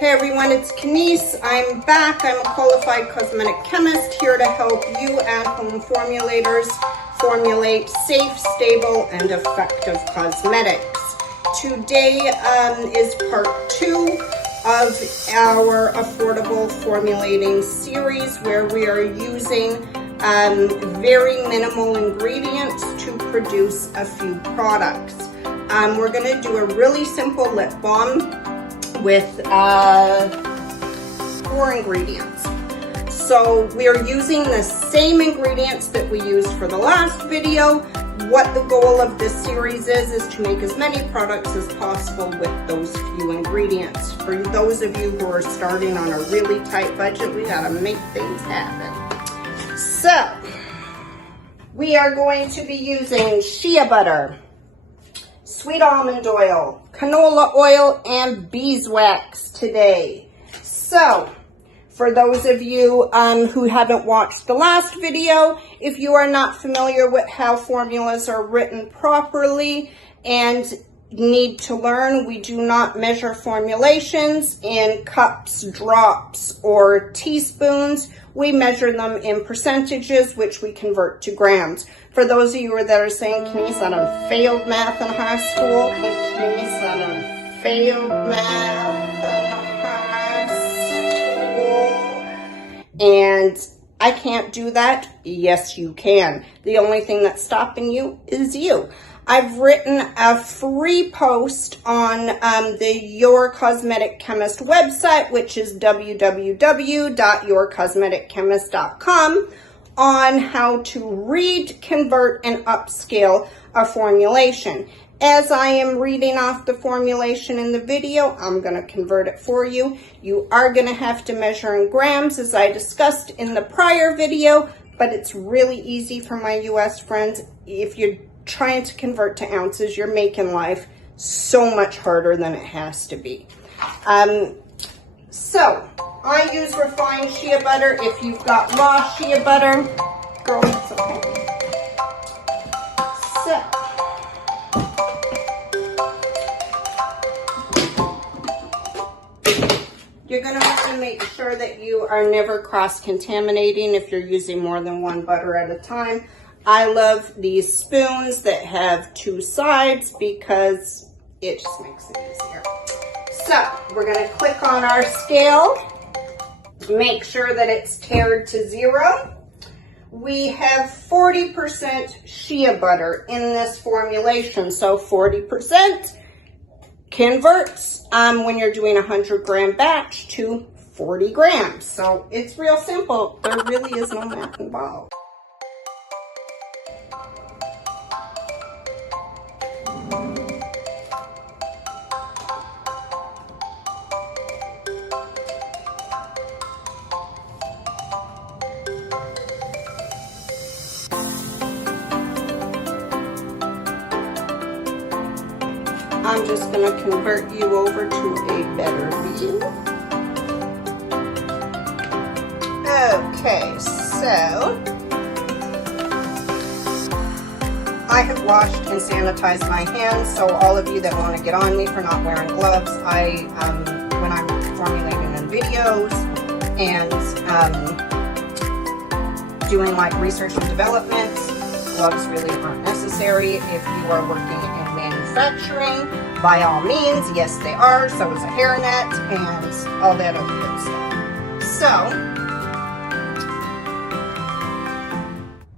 Hey everyone, it's Chemist. I'm back. I'm a qualified cosmetic chemist here to help you at-home formulators formulate safe, stable, and effective cosmetics. Today is part 2 of our affordable formulating series where we are using very minimal ingredients to produce a few products. We're going to do a really simple lip balm with 4 ingredients. So we are using the same ingredients that we used for the last video. What the goal of this series is to make as many products as possible with those few ingredients. For those of you who are starting on a really tight budget, we gotta make things happen. So we are going to be using Shea Butter, Sweet Almond Oil, Canola Oil, and Beeswax today. So, for those of you who haven't watched the last video, if you are not familiar with how formulas are written properly and need to learn, we do not measure formulations in cups, drops, or teaspoons. We measure them in percentages, which we convert to grams. For those of you that are saying, Chemist, I done failed math in high school. Chemist, I done failed math in high school. And I can't do that. Yes, you can. The only thing that's stopping you is you. I've written a free post on the Your Cosmetic Chemist website, which is www.yourcosmeticschemist.youget.deals, on how to read, convert, and upscale a formulation. As I am reading off the formulation in the video, I'm going to convert it for you. You are going to have to measure in grams, as I discussed in the prior video, but it's really easy for my US friends. If you're trying to convert to ounces, you're making life so much harder than it has to be. So I use refined shea butter. If you've got raw shea butter, girl, it's okay. So you're going to have to make sure that you are never cross-contaminating if you're using more than one butter at a time. I love these spoons that have 2 sides because it just makes it easier. So we're going to click on our scale, make sure that it's tared to 0. We have 40% shea butter in this formulation, so 40% converts when you're doing a 100-gram batch to 40 grams. So it's real simple. There really is no math involved. I'm just going to convert you over to a better view. Okay, so I have washed and sanitized my hands, so all of you that want to get on me for not wearing gloves, when I'm formulating in videos and doing like research and development, gloves really aren't necessary. If you are working in manufacturing, by all means, yes they are, so is a hairnet and all that other good stuff. So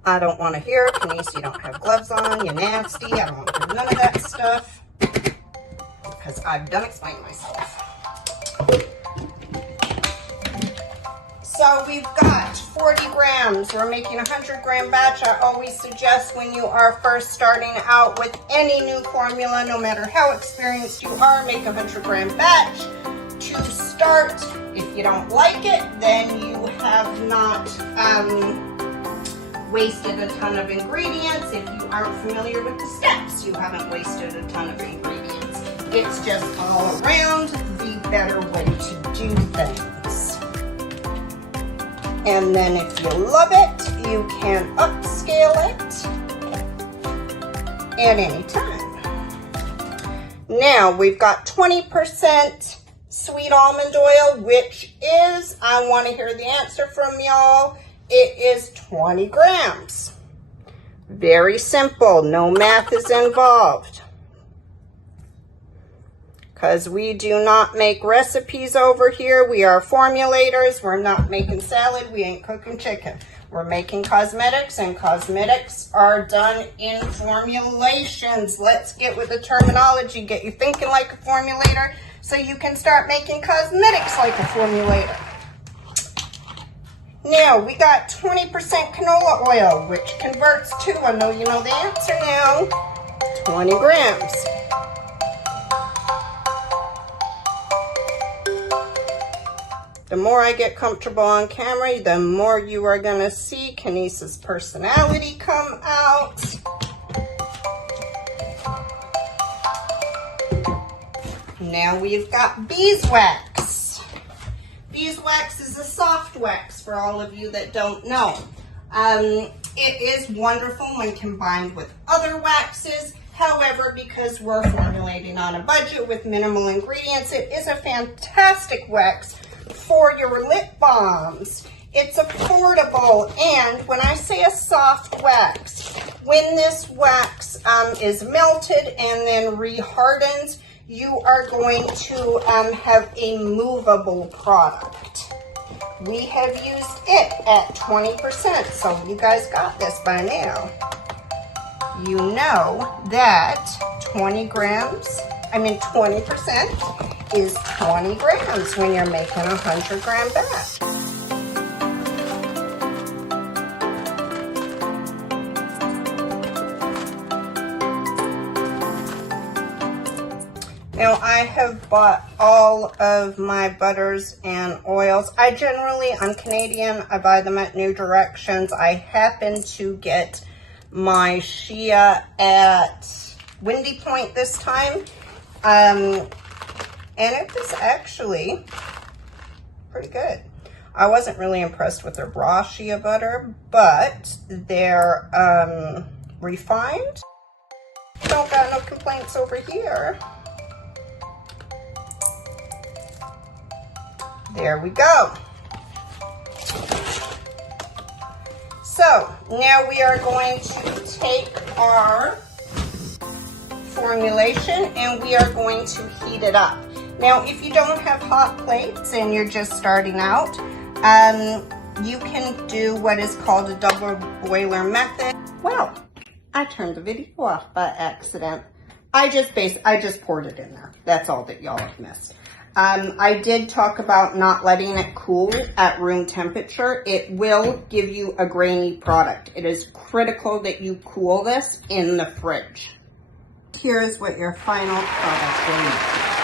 I don't want to hear, Chemist, you don't have gloves on, you're nasty, I don't want to hear none of that stuff, because I've done explain myself. So we've got 40 grams. We're making a 100-gram batch. I always suggest when you are first starting out with any new formula, no matter how experienced you are, make a 100-gram batch to start. If you don't like it, then you have not wasted a ton of ingredients. If you aren't familiar with the steps, you haven't wasted a ton of ingredients. It's just all around the better way to do things. And then if you love it, you can upscale it at any time. Now we've got 20% Sweet Almond Oil, which is, I want to hear the answer from y'all, it is 20 grams. Very simple, no math is involved. Because we do not make recipes over here. We are formulators. We're not making salad. We ain't cooking chicken. We're making cosmetics, and cosmetics are done in formulations. Let's get with the terminology, get you thinking like a formulator so you can start making cosmetics like a formulator. Now, we got 20% canola oil, which converts to, I know you know the answer now, 20 grams. The more I get comfortable on camera, the more you are going to see Kenisa's personality come out. Now we've got beeswax. Beeswax is a soft wax for all of you that don't know. It is wonderful when combined with other waxes. However, because we're formulating on a budget with minimal ingredients, it is a fantastic wax for your lip balms. It's affordable, and when I say a soft wax, when this wax is melted and then re-hardens, you are going to have a movable product. We have used it at 20%, so you guys got this by now. You know that 20% is 20 grams when you're making a 100-gram batch. Now, I have bought all of my butters and oils. I'm Canadian. I buy them at New Directions. I happen to get my Shea at Windy Point this time. And it was actually pretty good. I wasn't really impressed with their raw Shea butter, but they're refined. Don't got no complaints over here. There we go. So now we are going to take our formulation and we are going to heat it up. Now, if you don't have hot plates and you're just starting out, you can do what is called a double boiler method. Well, I turned the video off by accident. I just poured it in there. That's all that y'all have missed. I did talk about not letting it cool at room temperature. It will give you a grainy product. It is critical that you cool this in the fridge. Here's what your final product will be.